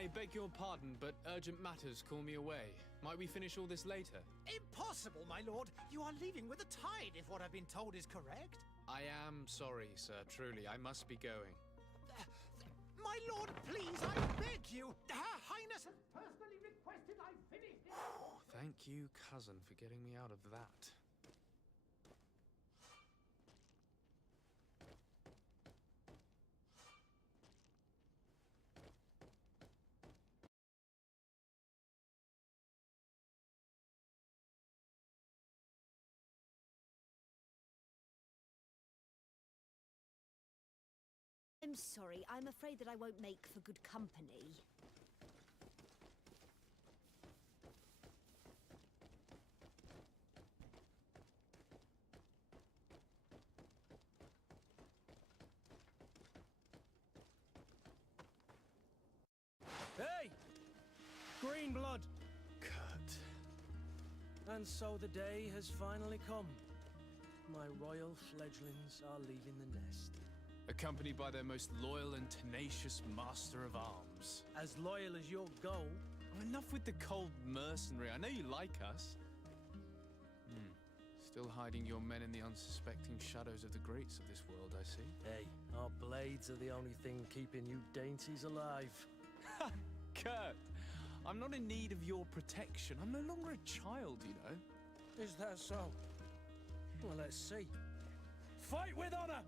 I beg your pardon, but urgent matters call me away. Might we finish all this later? Impossible, my lord! You are leaving with the tide, if what I've been told is correct. I am sorry, sir, truly. I must be going. My lord, please, I beg you! Her Highness has personally requested I finish this! Oh, thank you, cousin, for getting me out of that. I'm sorry, I'm afraid that I won't make for good company. Hey! Green blood! Kurt. And so the day has finally come. My royal fledglings are leaving the nest. Accompanied by their most loyal and tenacious master of arms. As loyal as your goal. Oh, enough with the cold mercenary. I know you like us. Still hiding your men in the unsuspecting shadows of the greats of this world, I see. Hey, our blades are the only thing keeping you dainties alive. Kurt, I'm not in need of your protection. I'm no longer a child, you know. Is that so? Well, let's see. Fight with honor!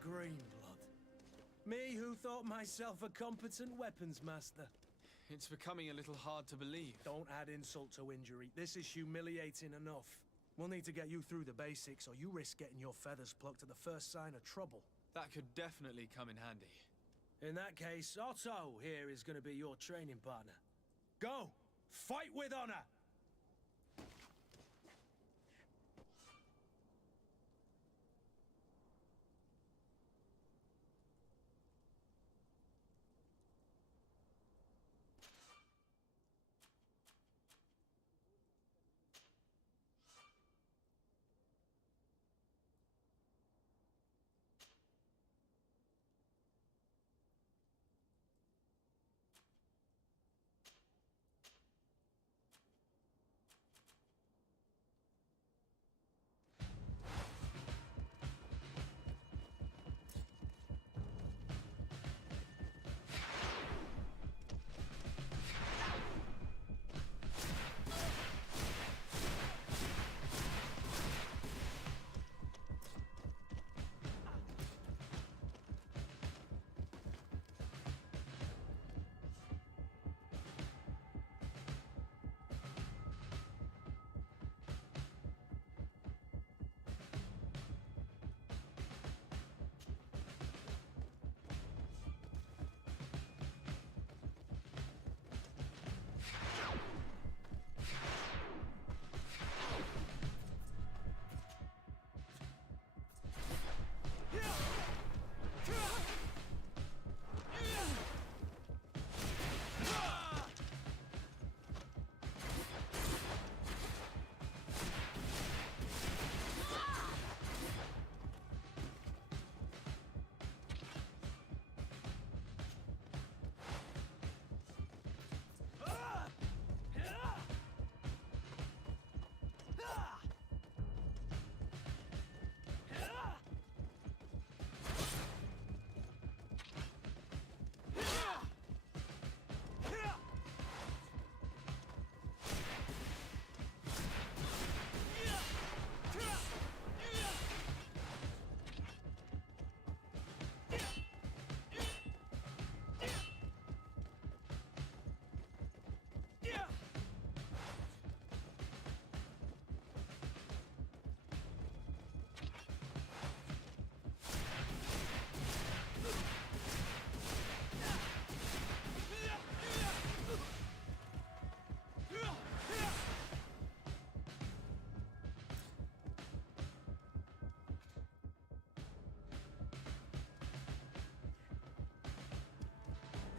Green blood. Me who thought myself a competent weapons master. It's becoming a little hard to believe. Don't add insult to injury. This is humiliating enough. We'll need to get you through the basics, or you risk getting your feathers plucked at the first sign of trouble. That could definitely come in handy. In that case, Otto here is going to be your training partner. Go! Fight with honor!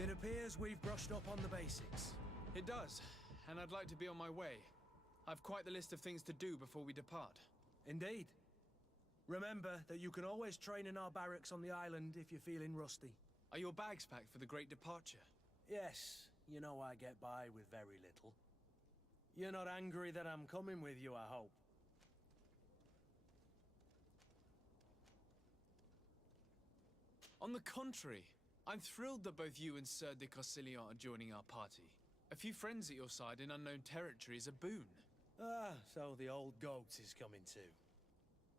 It appears we've brushed up on the basics. It does, and I'd like to be on my way. I've quite the list of things to do before we depart. Indeed. Remember that you can always train in our barracks on the island if you're feeling rusty. Are your bags packed for the great departure? Yes, you know I get by with very little. You're not angry that I'm coming with you, I hope. On the contrary, I'm thrilled that both you and Sir de Corsilian are joining our party. A few friends at your side in unknown territory is a boon. Ah, so the old goat is coming too.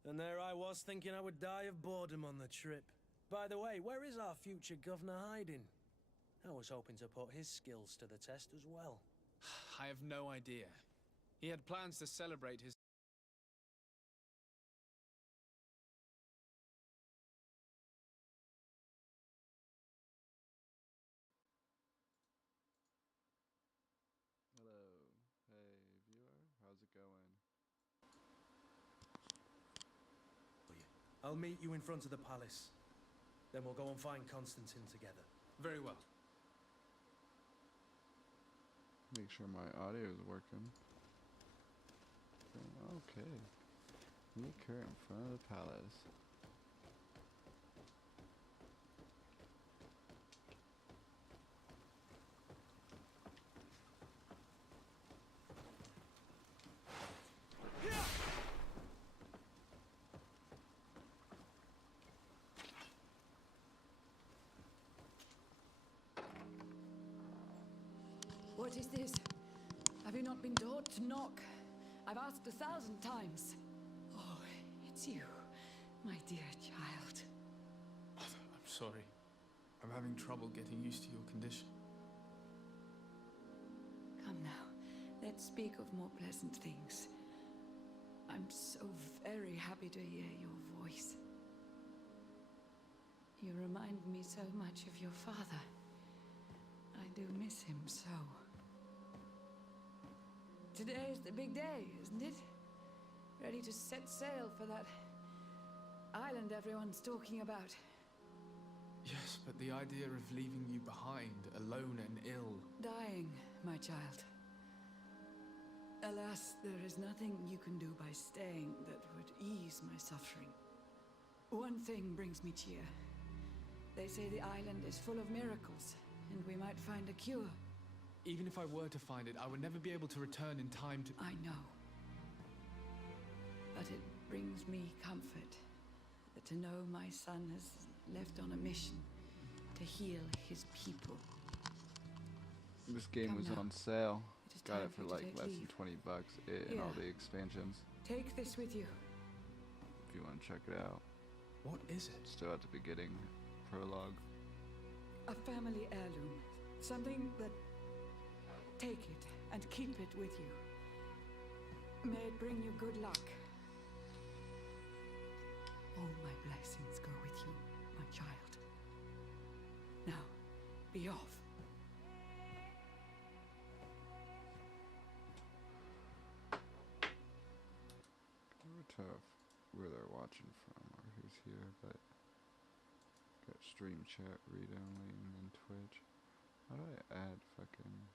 And there I was thinking I would die of boredom on the trip. By the way, where is our future governor hiding? I was hoping to put his skills to the test as well. I have no idea. He had plans to celebrate his... Hello. Hey, viewer. How's it going? I'll meet you in front of the palace. Then we'll go and find Constantine together. Very well. Make sure my audio is working. Okay. Meet her in front of the palace. What is this? Have you not been taught to knock? I've asked 1,000 times. Oh, it's you, my dear child. I'm sorry. I'm having trouble getting used to your condition. Come now, let's speak of more pleasant things. I'm so very happy to hear your voice. You remind me so much of your father. I do miss him so. Today is the big day, isn't it? Ready to set sail for that island everyone's talking about. Yes, but the idea of leaving you behind, alone and ill... Dying, my child. Alas, there is nothing you can do by staying that would ease my suffering. One thing brings me cheer. They say the island is full of miracles, and we might find a cure. Even if I were to find it, I would never be able to return in time to... I know. But it brings me comfort to know my son has left on a mission to heal his people. This game Come was now. on sale. It is Got time it for for you to like take less leave. than $20 and all Here. the expansions. Take this with you. If you want to check it out. What is it? Still at the beginning. Prologue. A family heirloom. Something that... Take it and keep it with you. May it bring you good luck. All my blessings go with you, my child. Now, be off. Never tough where they're watching from or who's here, but got stream chat, read only, and then Twitch. How do I add fucking...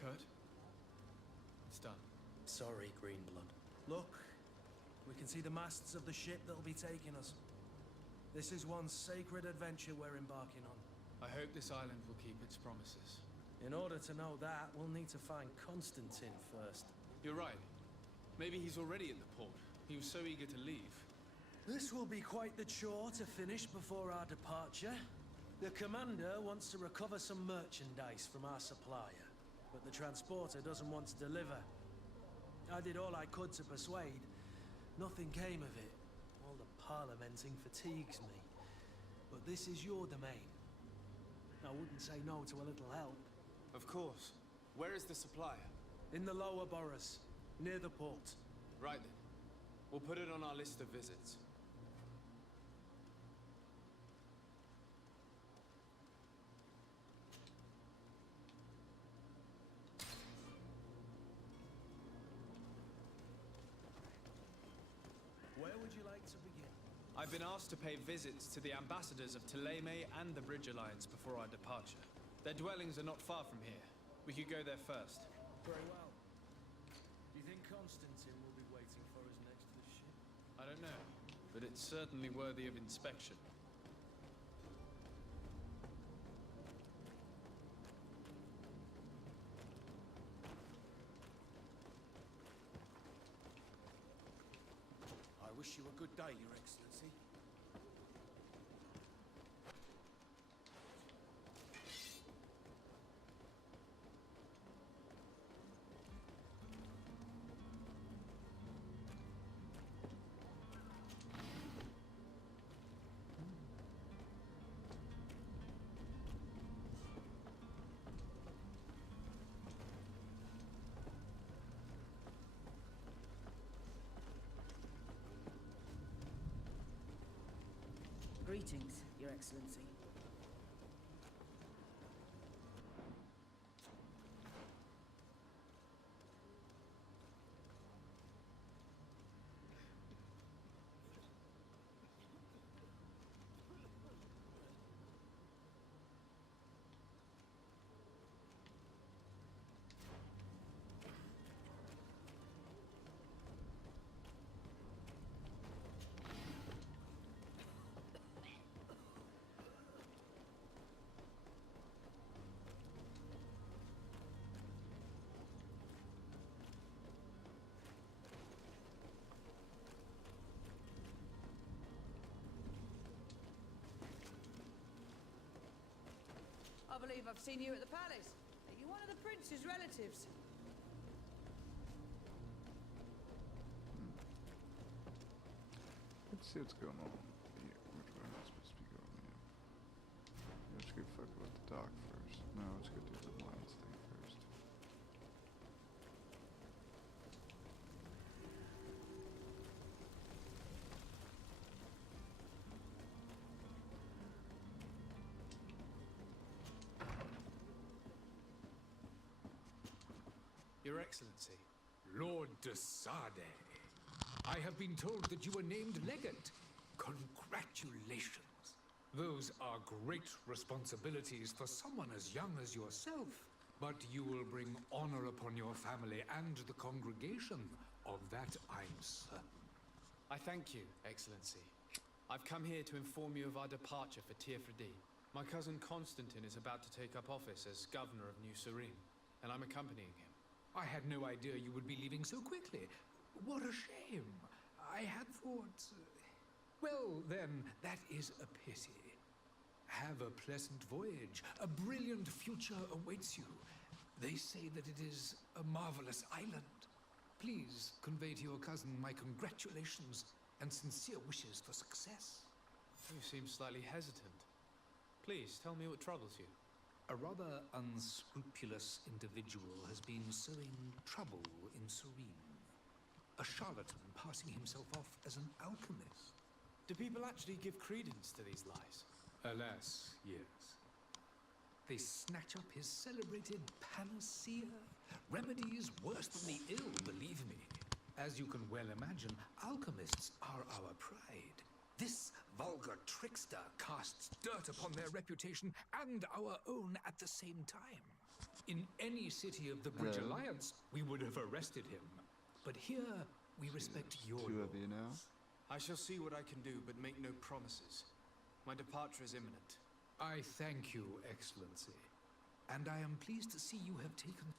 Kurt? It's done. Sorry, Greenblood. Look, we can see the masts of the ship that'll be taking us. This is one sacred adventure we're embarking on. I hope this island will keep its promises. In order to know that, we'll need to find Constantine first. You're right. Maybe he's already at the port. He was so eager to leave. This will be quite the chore to finish before our departure. The commander wants to recover some merchandise from our supplier, but the transporter doesn't want to deliver. I did all I could to persuade. Nothing came of it. All the parliamenting fatigues me. But this is your domain. I wouldn't say no to a little help. Of course. Where is the supplier? In the lower boroughs, near the port. Right then. We'll put it on our list of visits. Where would you like to begin? I've been asked to pay visits to the ambassadors of Thélème and the Bridge Alliance before our departure. Their dwellings are not far from here. We could go there first. Very well. Do you think Constantine will be waiting for us next to the ship? I don't know, but it's certainly worthy of inspection. I wish you a good day, Your Excellency. Greetings, Your Excellency. I believe I've seen you at the palace. Are you one of the prince's relatives? Let's see what's going on here. Which way am I supposed to be going here? Let's go fuck with the dock first. No, let's go do the lines thing first. Your Excellency. Lord de Sade, I have been told that you were named legate. Congratulations. Those are great responsibilities for someone as young as yourself. But you will bring honor upon your family and the congregation. Of that I'm certain. I thank you, Excellency. I've come here to inform you of our departure for Tirfredi. My cousin Constantine is about to take up office as governor of New Serene, and I'm accompanying him. I had no idea you would be leaving so quickly. What a shame. I had thought... Well, then, that is a pity. Have a pleasant voyage. A brilliant future awaits you. They say that it is a marvelous island. Please convey to your cousin my congratulations and sincere wishes for success. You seem slightly hesitant. Please, tell me what troubles you. A rather unscrupulous individual has been sowing trouble in Serene. A charlatan passing himself off as an alchemist. Do people actually give credence to these lies? Alas, yes. They snatch up his celebrated panacea. Remedies worse than the ill, believe me. As you can well imagine, alchemists are our pride. This vulgar trickster casts dirt upon their reputation and our own at the same time. In any city of the Bridge Alliance, we would have arrested him. But here, we respect your Two of you now. I shall see what I can do, but make no promises. My departure is imminent. I thank you, Excellency. And I am pleased to see you have taken...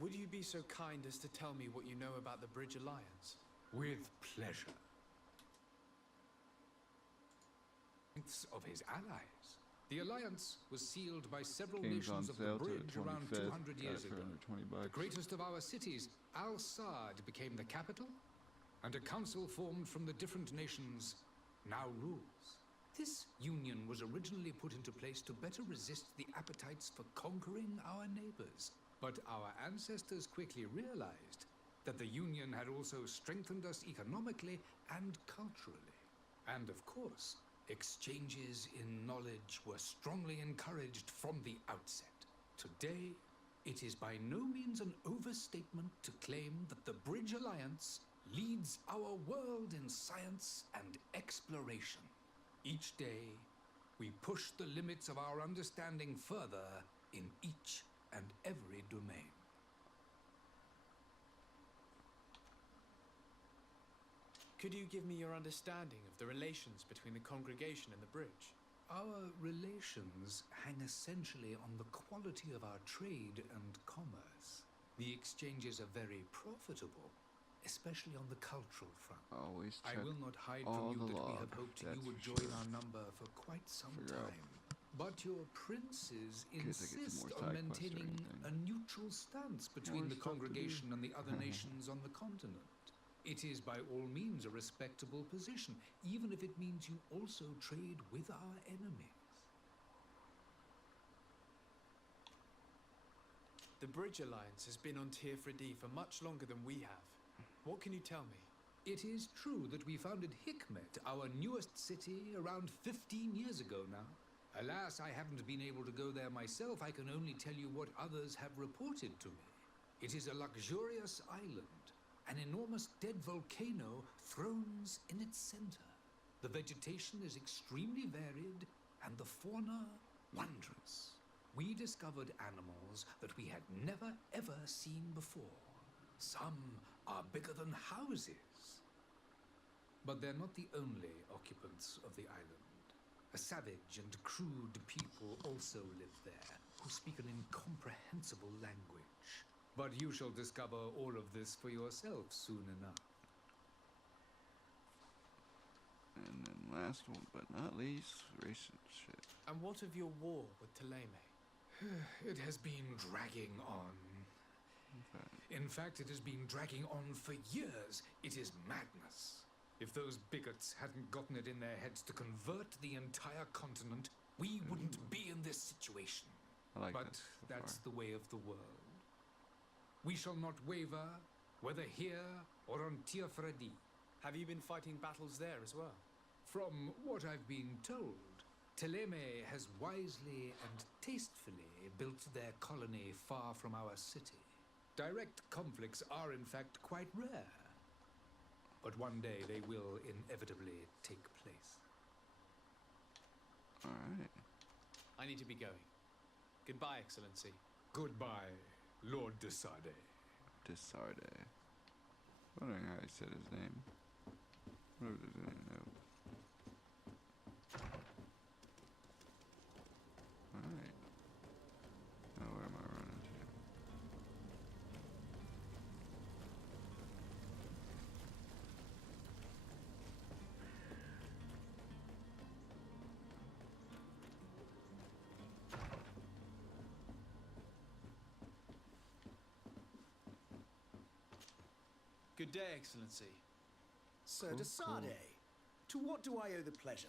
Would you be so kind as to tell me what you know about the Bridge Alliance? With pleasure. of his allies. The alliance was sealed by several Game's on nations of the sale to the bridge around 25th. 200 Got years it for ago. under 20 The bucks. greatest of our cities, Al-Sad, became the capital, and a council formed from the different nations now rules. This union was originally put into place to better resist the appetites for conquering our neighbors. But our ancestors quickly realized that the union had also strengthened us economically and culturally. And of course, exchanges in knowledge were strongly encouraged from the outset. Today, it is by no means an overstatement to claim that the Bridge Alliance leads our world in science and exploration. Each day, we push the limits of our understanding further in each and every domain. Could you give me your understanding of the relations between the congregation and the bridge? Our relations hang essentially on the quality of our trade and commerce. The exchanges are very profitable, especially on the cultural front. Always I check will not hide all from you the that we log, have hoped that's you would for join sure. our number for quite some Figure out. time. But your princes In case I get some insist more on side quests or maintaining anything. a neutral stance between More the stuff to do. congregation and the other nations on the continent. It is by all means a respectable position, even if it means you also trade with our enemies. The Bridge Alliance has been on Tier for much longer than we have. What can you tell me? It is true that we founded Hikmet, our newest city, around 15 years ago now. Alas, I haven't been able to go there myself. I can only tell you what others have reported to me. It is a luxurious island. An enormous dead volcano thrones in its center. The vegetation is extremely varied, and the fauna wondrous. We discovered animals that we had never ever seen before. Some are bigger than houses. But they're not the only occupants of the island. A savage and crude people also live there, who speak an incomprehensible language. But you shall discover all of this for yourself soon enough. And then last one but not least, racing shit. And what of your war with Ptolemy? It has been dragging on. Okay. In fact, it has been dragging on for years. It is madness. If those bigots hadn't gotten it in their heads to convert the entire continent, we wouldn't be in this situation. I like But this so that's far. the way of the world. We shall not waver, whether here or on Tier-Fredi. Have you been fighting battles there as well? From what I've been told, Ptolemy has wisely and tastefully built their colony far from our city. Direct conflicts are in fact quite rare. But one day they will inevitably take place. Alright. I need to be going. Goodbye, Excellency. Goodbye, Lord de Sade. Desarde. Wondering how he said his name. What was his name? No. Alright. Now where am I running to? Good day, Excellency. Sir Cool, de Sade, to what do I owe the pleasure?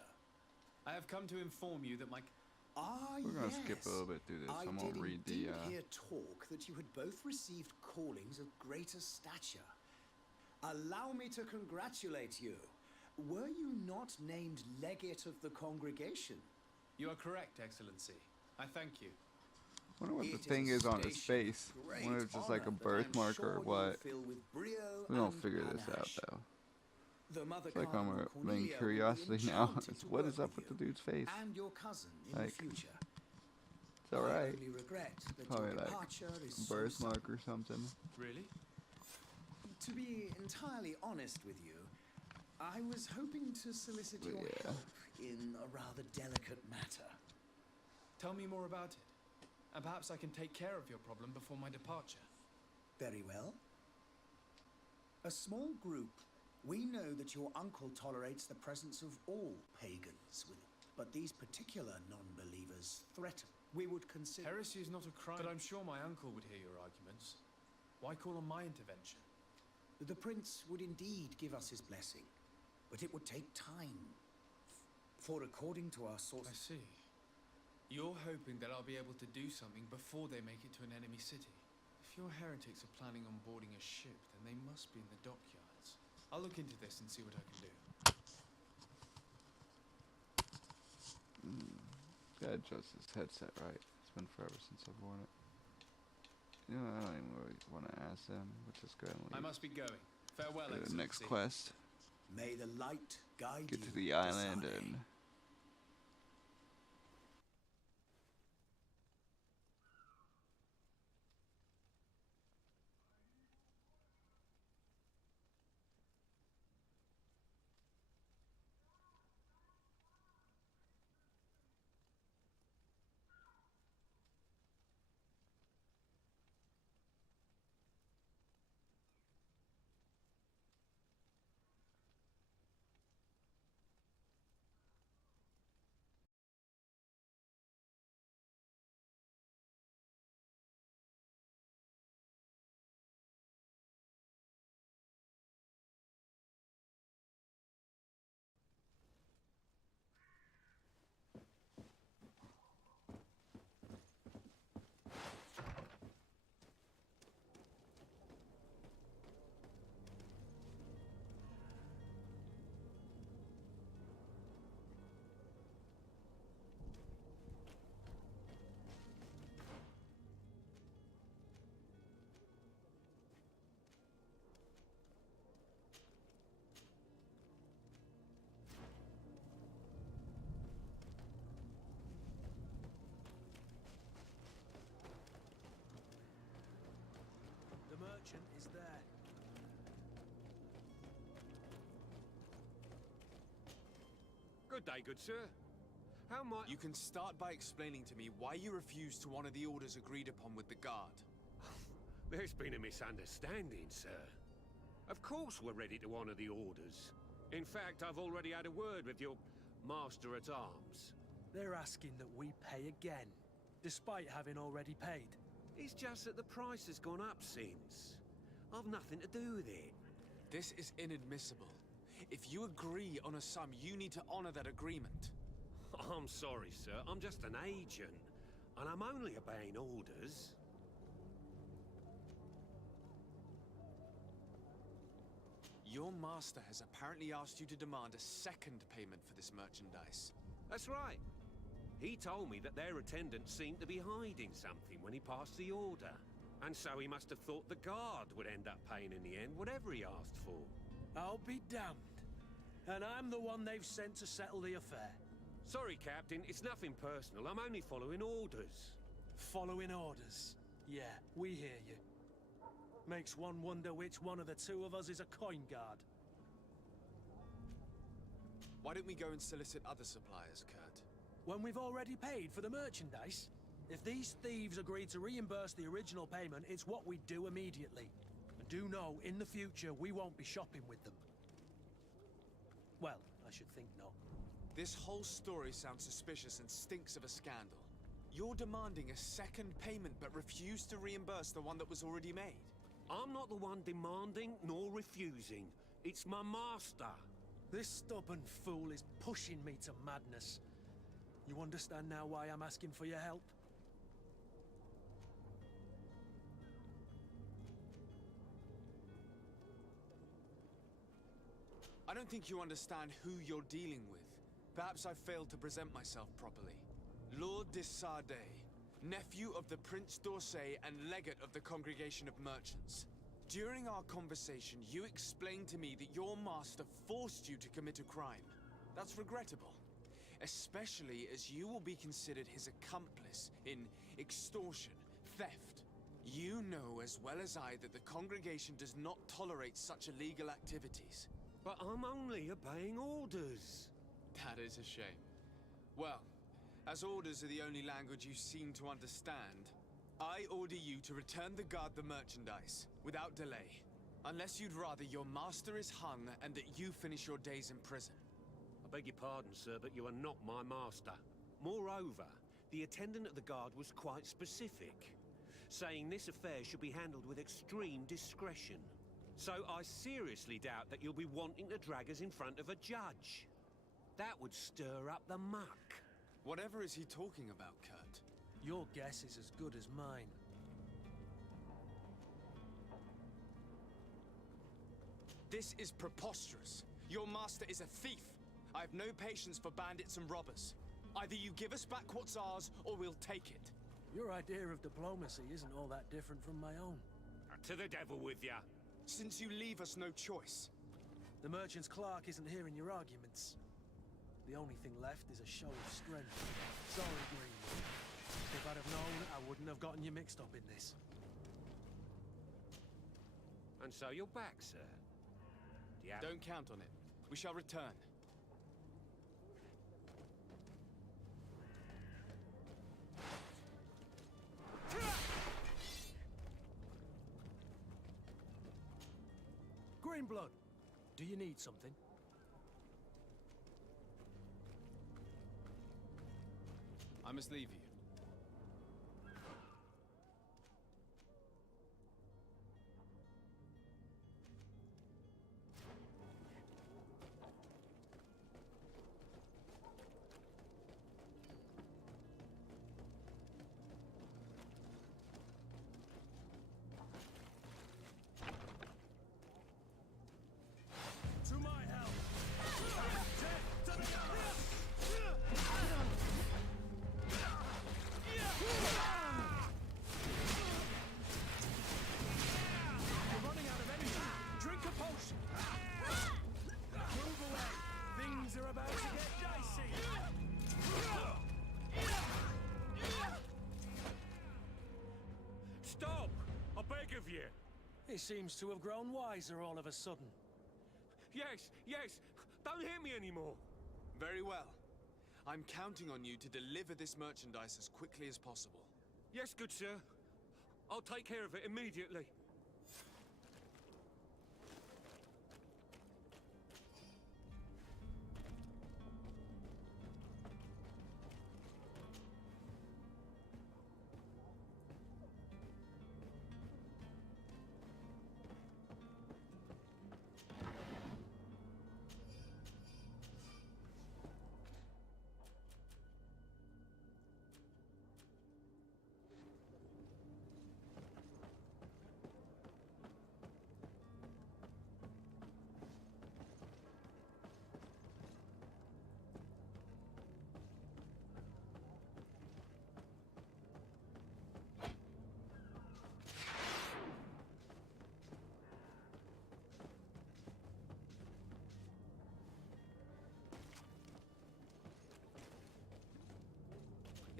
I have come to inform you that my... We're gonna yes. skip a little bit through this. I I won't did read indeed the hear talk that you had both received callings of greater stature. Allow me to congratulate you. Were you not named legate of the congregation? You are correct, Excellency. I thank you. I wonder what It the thing a is on his station face. of I wonder if it's great just like a honor that I'm birthmark sure or you'll what. fill with brio We don't and figure this out panache. though. The mother It's like I'm Cardinal a main Cornelia will be curiosity now. enchanted It's to what work is up with the you dude's face? and your cousin in Like, the future. It's alright. I only regret that Probably your like departure is a so birthmark or something. Really? To be entirely honest with you, I was hoping to solicit But your yeah. help in a rather delicate matter. Tell me more about it. And perhaps I can take care of your problem before my departure. Very well. A small group. We know that your uncle tolerates the presence of all pagans But these particular non-believers threaten. We would consider... Heresy is not a crime, but I'm sure my uncle would hear your arguments. Why call on my intervention? The prince would indeed give us his blessing, but it would take time. For according to our I sources... see. You're hoping that I'll be able to do something before they make it to an enemy city. If your heretics are planning on boarding a ship, then they must be in the dockyards. I'll look into this and see what I can do. Gotta adjust this headset, right? It's been forever since I've worn it. You know, I don't even really want to ask them. We'll just go and leave. I must be going. Farewell, Go to the next Excellency. quest. May the light guide Get you, to the island Desade. and... The merchant is there. Good day, good sir. How might... You can start by explaining to me why you refuse to honor the orders agreed upon with the guard. There's been a misunderstanding, sir. Of course we're ready to honor the orders. In fact, I've already had a word with your master-at-arms. They're asking that we pay again, despite having already paid. It's just that the price has gone up since. I've nothing to do with it. This is inadmissible. If you agree on a sum, you need to honor that agreement. I'm sorry, sir. I'm just an agent. And I'm only obeying orders. Your master has apparently asked you to demand a second payment for this merchandise. That's right. He told me that their attendant seemed to be hiding something when he passed the order. And so he must have thought the guard would end up paying in the end, whatever he asked for. I'll be damned. And I'm the one they've sent to settle the affair. Sorry, Captain, it's nothing personal. I'm only following orders. Following orders. Yeah, we hear you. Makes one wonder which one of the two of us is a coin guard. Why don't we go and solicit other suppliers, Kurt? When we've already paid for the merchandise? If these thieves agree to reimburse the original payment, it's what we do immediately. And do know, in the future, we won't be shopping with them. Well, I should think not. This whole story sounds suspicious and stinks of a scandal. You're demanding a second payment but refuse to reimburse the one that was already made. I'm not the one demanding nor refusing. It's my master. This stubborn fool is pushing me to madness. You understand now why I'm asking for your help? I don't think you understand who you're dealing with. Perhaps I failed to present myself properly. Lord Desade, nephew of the Prince d'Orsay and legate of the Congregation of Merchants. During our conversation, you explained to me that your master forced you to commit a crime. That's regrettable, especially as you will be considered his accomplice in extortion, theft. You know as well as I that the Congregation does not tolerate such illegal activities. But I'm only obeying orders. That is a shame. Well, as orders are the only language you seem to understand, I order you to return the guard the merchandise, without delay. Unless you'd rather your master is hung and that you finish your days in prison. beg your pardon, sir, but you are not my master. Moreover, the attendant of the guard was quite specific, saying this affair should be handled with extreme discretion. So I seriously doubt that you'll be wanting to drag us in front of a judge. That would stir up the muck. Whatever is he talking about, Kurt? Your guess is as good as mine. This is preposterous. Your master is a thief. I have no patience for bandits and robbers. Either you give us back what's ours, or we'll take it. Your idea of diplomacy isn't all that different from my own. To the devil with ya. Since you leave us no choice. The merchant's clerk isn't hearing your arguments. The only thing left is a show of strength. Sorry, Greenwood. If I'd have known, I wouldn't have gotten you mixed up in this. And so you're back, sir. Don't count on it. We shall return. Greenblood, do you need something? I must leave you. To my help! Death to the You're running out of energy. Drink a potion. Move away. Things are about to get dicey. Stop! I beg of you! He seems to have grown wiser all of a sudden. Yes, yes! Don't hit me anymore! Very well. I'm counting on you to deliver this merchandise as quickly as possible. Yes, good sir. I'll take care of it immediately.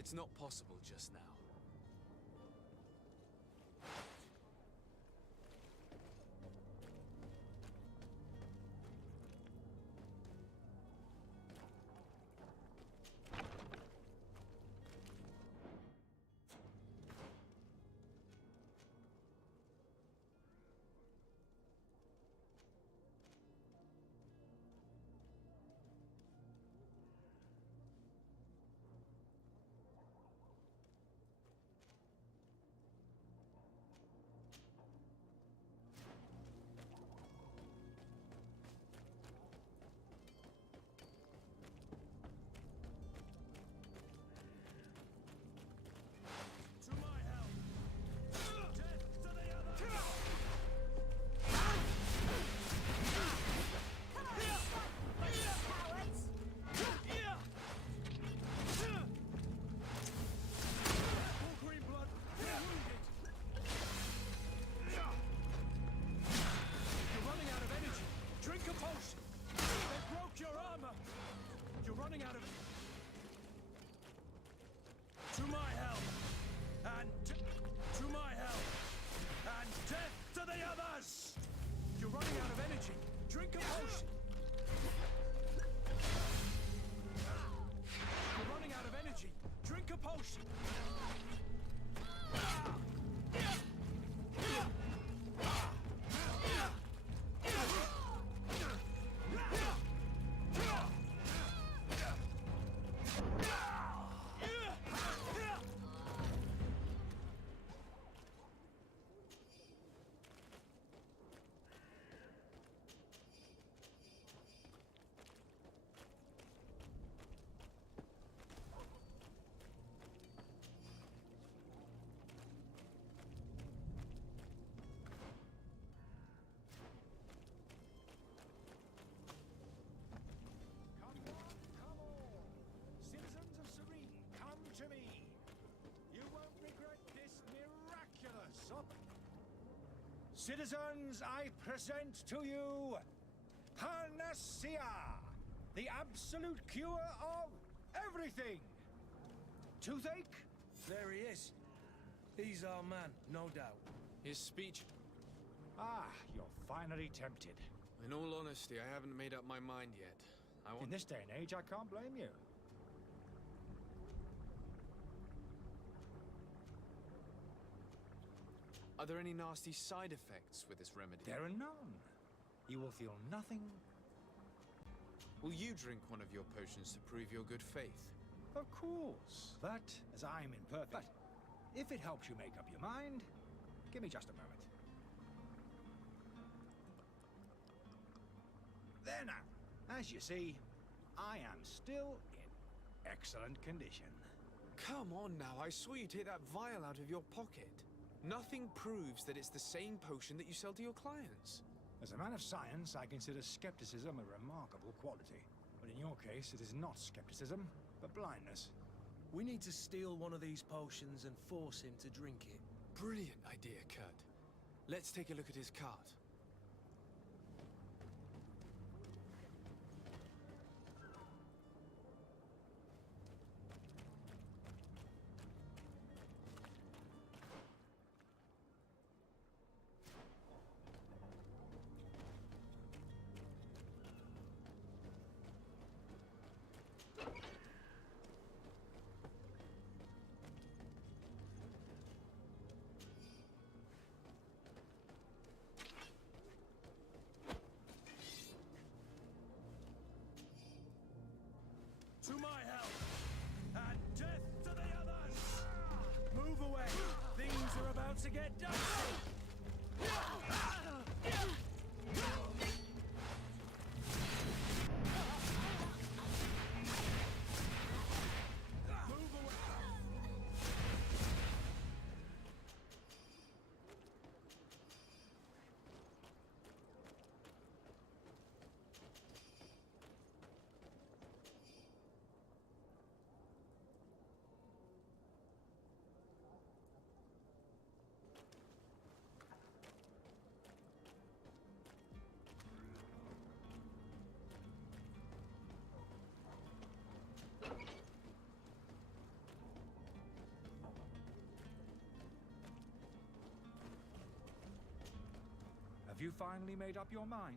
It's not possible just now. Citizens, I present to you Panacea, the absolute cure of everything. Toothache? There he is. He's our man, no doubt. His speech... Ah, you're finally tempted. In all honesty, I haven't made up my mind yet. In this day and age, I can't blame you. Are there any nasty side effects with this remedy? There are none. You will feel nothing. Will you drink one of your potions to prove your good faith? Of course. But, as I'm imperfect, but if it helps you make up your mind, give me just a moment. There now. As you see, I am still in excellent condition. Come on now, I saw you take that vial out of your pocket. Nothing proves that it's the same potion that you sell to your clients. As a man of science, I consider skepticism a remarkable quality. But in your case, it is not skepticism, but blindness. We need to steal one of these potions and force him to drink it. Brilliant idea, Kurt. Let's take a look at his cart. To my help! And death to the others! Move away! Things are about to get dicey! Move away! Have you finally made up your mind?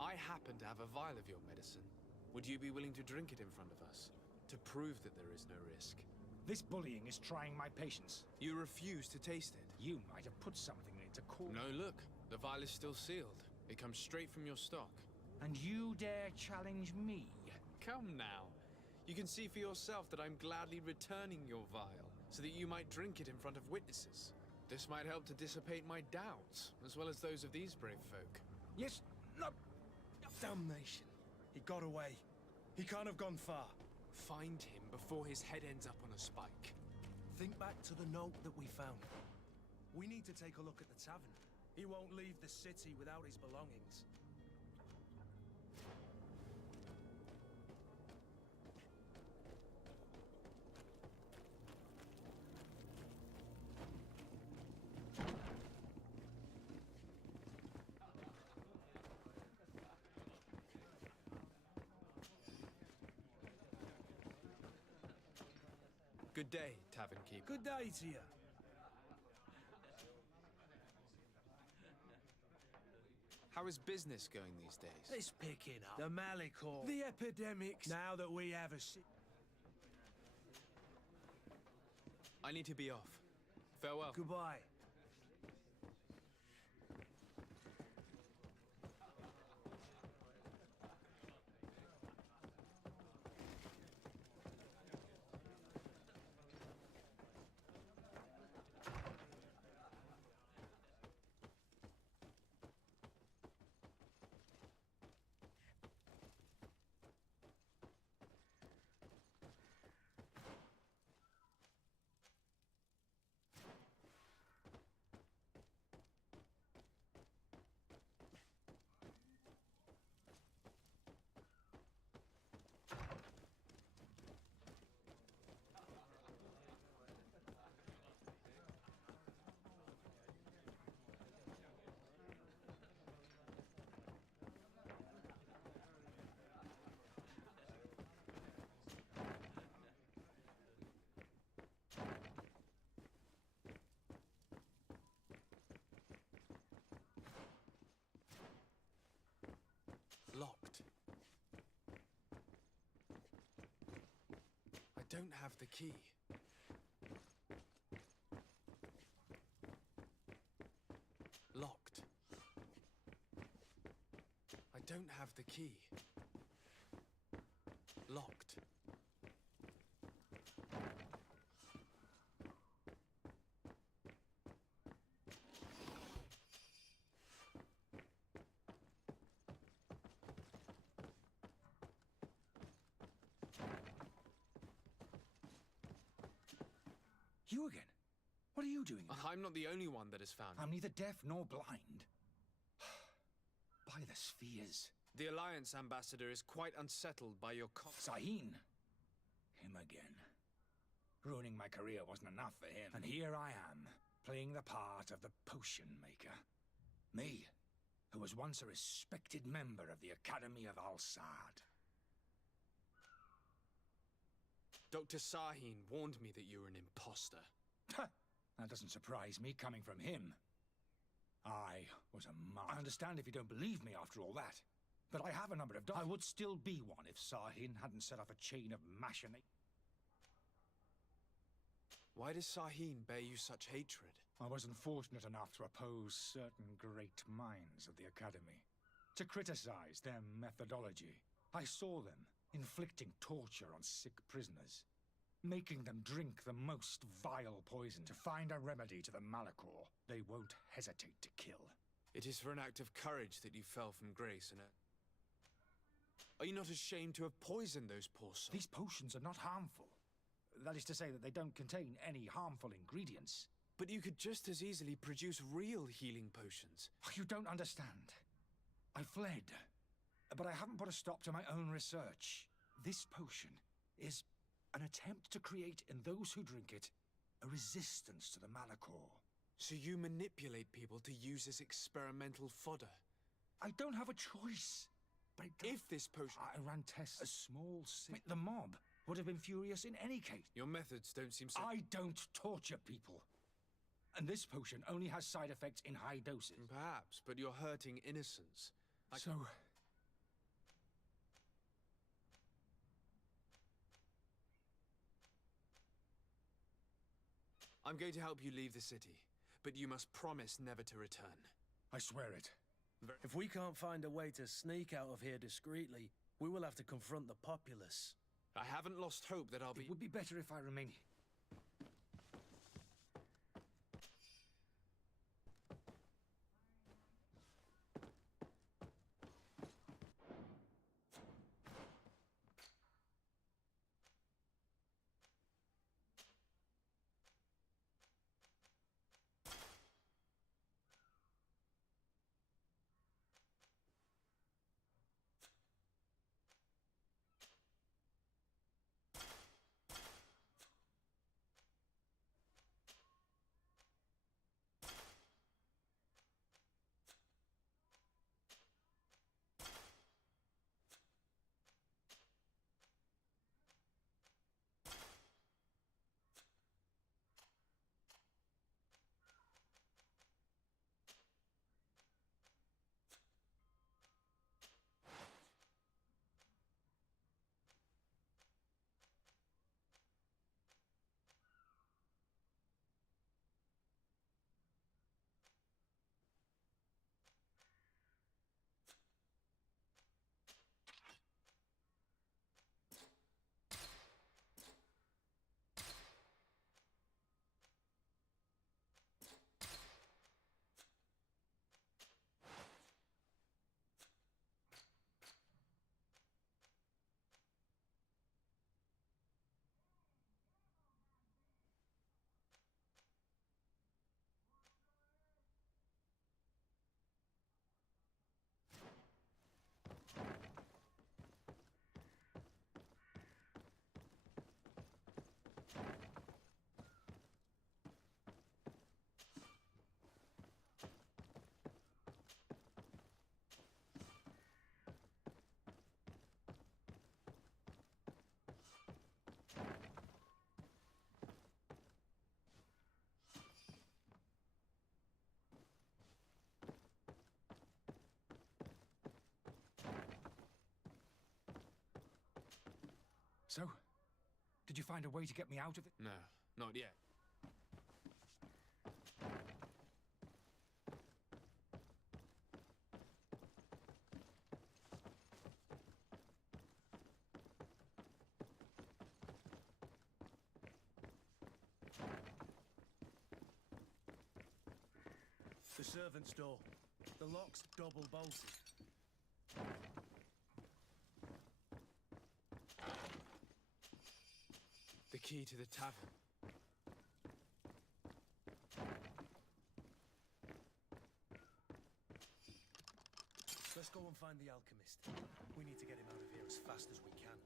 I happen to have a vial of your medicine. Would you be willing to drink it in front of us? To prove that there is no risk? This bullying is trying my patience. You refuse to taste it. You might have put something in it to cool... No, look. The vial is still sealed. It comes straight from your stock. And you dare challenge me? Come now. You can see for yourself that I'm gladly returning your vial, so that you might drink it in front of witnesses. This might help to dissipate my doubts, as well as those of these brave folk. Yes, no... Damnation. He got away. He can't have gone far. Find him before his head ends up on a spike. Think back to the note that we found. We need to take a look at the tavern. He won't leave the city without his belongings. Good day, tavern keeper. Good day to you. How is business going these days? It's picking up. The Malicor. The epidemics. Now that we have a... I need to be off. Farewell. Goodbye. don't have the key. Locked. I don't have the key. Locked. You again? What are you doing? I'm not the only one that has found it. I'm neither deaf nor blind. By the spheres. The Alliance ambassador is quite unsettled by your Sahin. Him again. Ruining my career wasn't enough for him. And here I am, playing the part of the potion maker. Me, who was once a respected member of the Academy of Al-Sad. Dr. Sahin warned me that you were an imposter. That doesn't surprise me, coming from him. I was a mark. I understand if you don't believe me after all that. But I have a number of I would still be one if Sahin hadn't set off a chain of machination. Why does Sahin bear you such hatred? I wasn't fortunate enough to oppose certain great minds of the Academy. To criticize their methodology. I saw them inflicting torture on sick prisoners. Making them drink the most vile poison to find a remedy to the Malachor they won't hesitate to kill. It is for an act of courage that you fell from grace, and are you not ashamed to have poisoned those poor souls? These potions are not harmful. That is to say that they don't contain any harmful ingredients. But you could just as easily produce real healing potions. You don't understand. I fled, but I haven't put a stop to my own research. This potion is an attempt to create in those who drink it a resistance to the Malachor. So you manipulate people to use as experimental fodder? I don't have a choice. But if this potion... I ran tests. A small the mob would have been furious in any case. Your methods don't seem so... I don't torture people. And this potion only has side effects in high doses. Perhaps, but you're hurting innocents. So... I'm going to help you leave the city, but you must promise never to return. I swear it. If we can't find a way to sneak out of here discreetly, we will have to confront the populace. I haven't lost hope that I'll be... It would be better if I remain here. So, Did you find a way to get me out of it? No, not yet. The servant's door. The lock's double bolted. The key to the tavern. Let's go and find the alchemist. We need to get him out of here as fast as we can.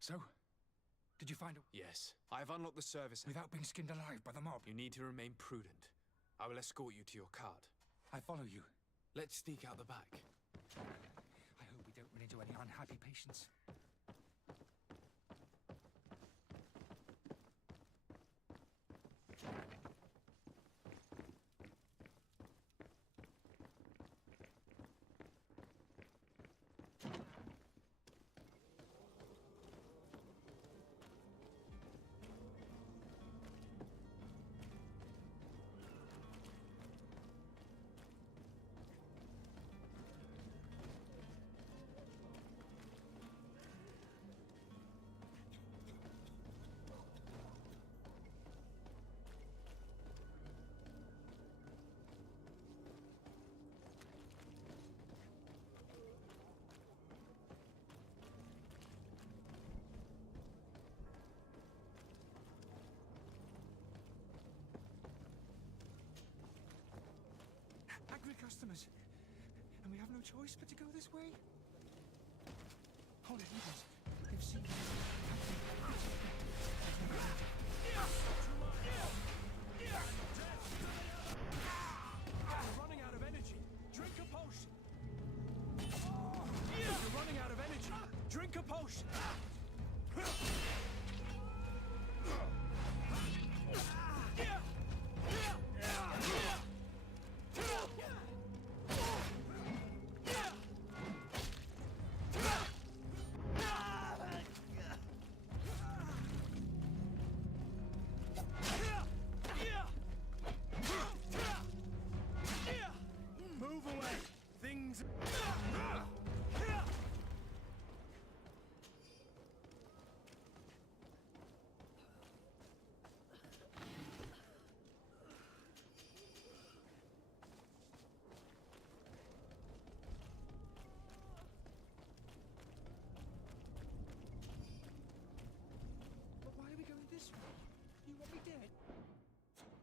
So, did you find a... Yes, I have unlocked the service. Without being skinned alive by the mob? You need to remain prudent. I will escort you to your cart. I follow you. Let's sneak out the back. I hope we don't run into any unhappy patients. Angry customers. And we have no choice but to go this way? Holy leaders, they've seen us. You're running out of energy. Drink a potion. You're running out of energy. Drink a potion. Move away. Things... But why are we going this way? You want me dead?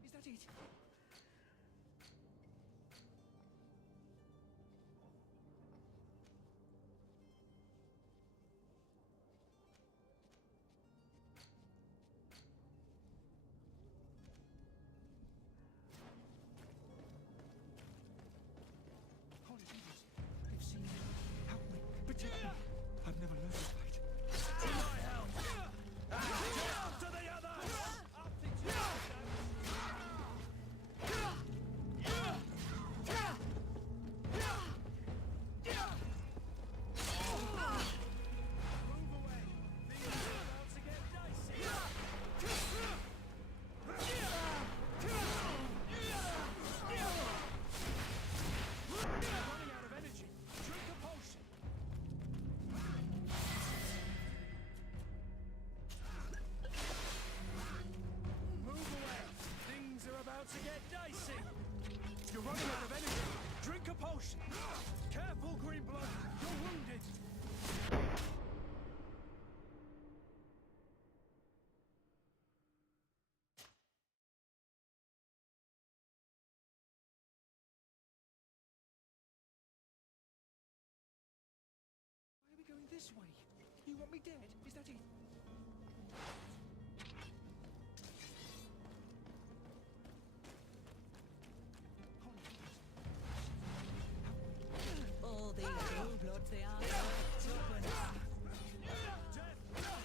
Is that it? Holy Jesus, they've seen me. Help me, protect me. I've never learned to fight. To my help! Down to the others! Up to you! Move away! Things are about to get dicey! Running out of energy. Drink a potion. Move away. Things are about to get dicey. You're running out of energy. Drink a potion. Careful, Greenblood. You're wounded. Why are we going this way? You want me dead? Is that it? All these blue bloods, they are stubborn. Death!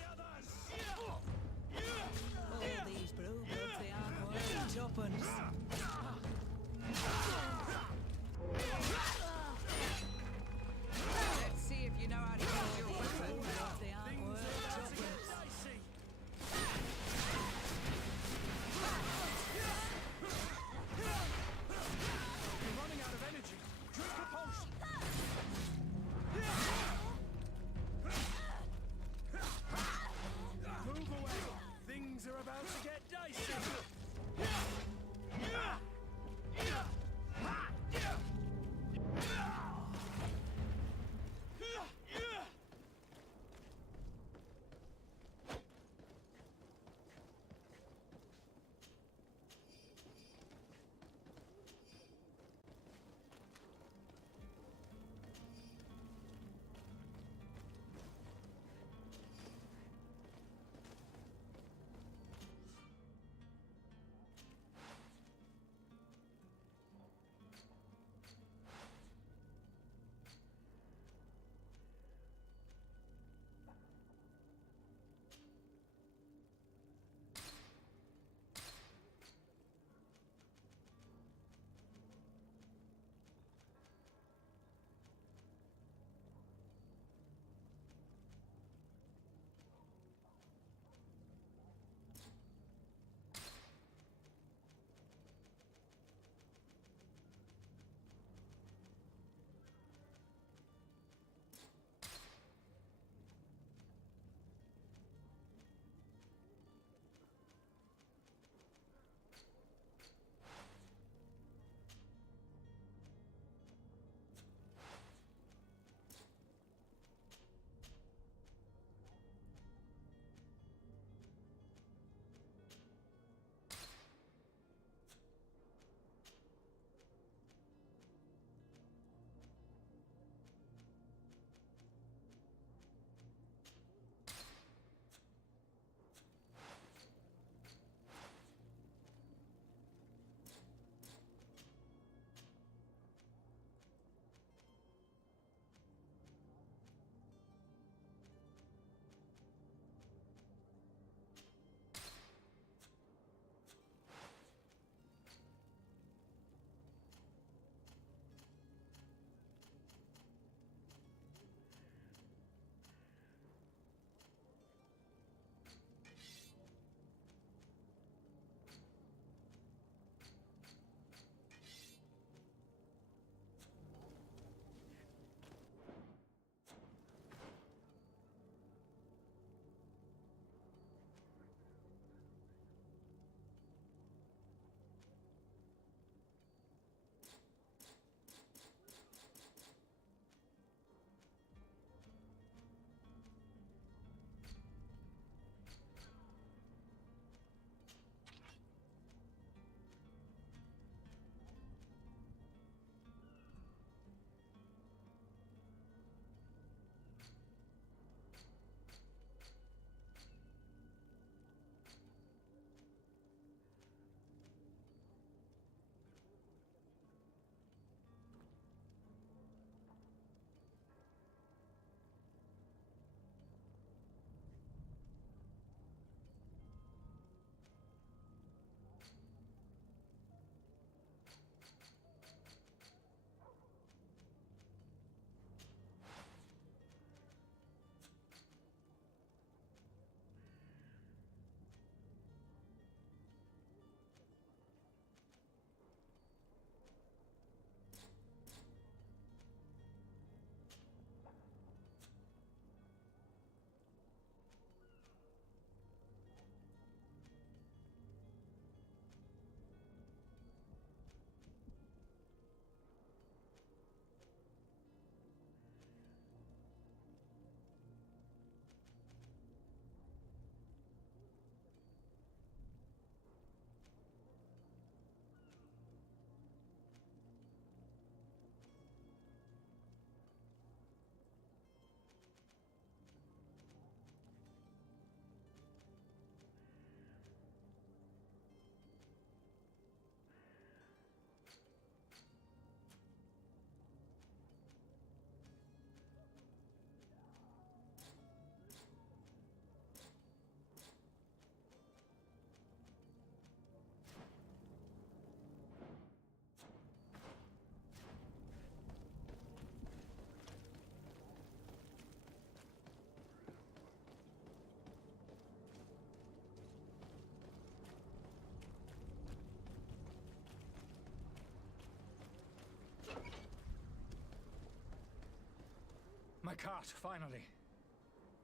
My cart, finally.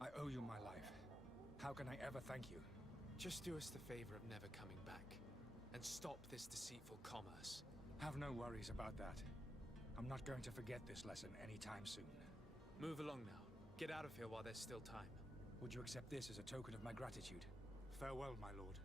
I owe you my life. How can I ever thank you? Just do us the favor of never coming back. And stop this deceitful commerce. Have no worries about that. I'm not going to forget this lesson anytime soon. Move along now. Get out of here while there's still time. Would you accept this as a token of my gratitude? Farewell, my lord.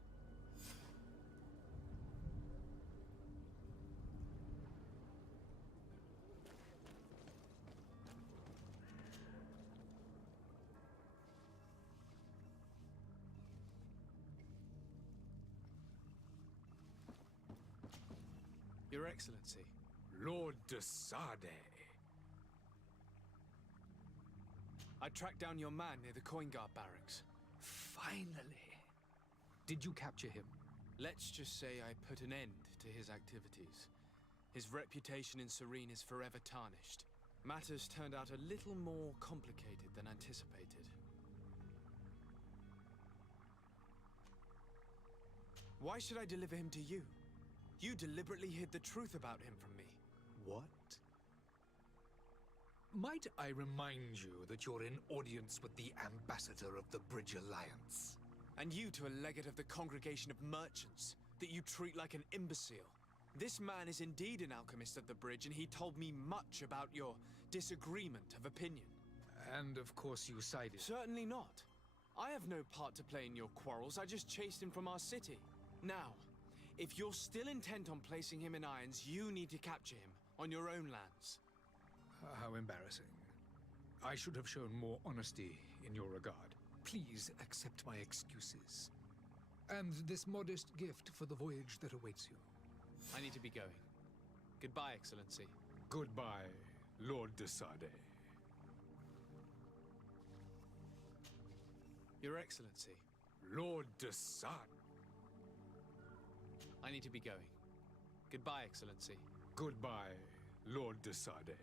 Your Excellency. Lord de Sade. I tracked down your man near the Coin Guard barracks. Finally. Did you capture him? Let's just say I put an end to his activities. His reputation in Serene is forever tarnished. Matters turned out a little more complicated than anticipated. Why should I deliver him to you? You deliberately hid the truth about him from me. What? Might I remind you that you're in audience with the ambassador of the Bridge Alliance? And you to a legate of the Congregation of Merchants, that you treat like an imbecile. This man is indeed an alchemist at the bridge, and he told me much about your disagreement of opinion. And of course you sided. Certainly not. I have no part to play in your quarrels. I just chased him from our city. Now, if you're still intent on placing him in irons, you need to capture him on your own lands. How embarrassing. I should have shown more honesty in your regard. Please accept my excuses. And this modest gift for the voyage that awaits you. I need to be going. Goodbye, Excellency. Goodbye, Lord de Sade. Your Excellency. Lord de Sade. I need to be going. Goodbye, Excellency. Goodbye, Lord de Sade.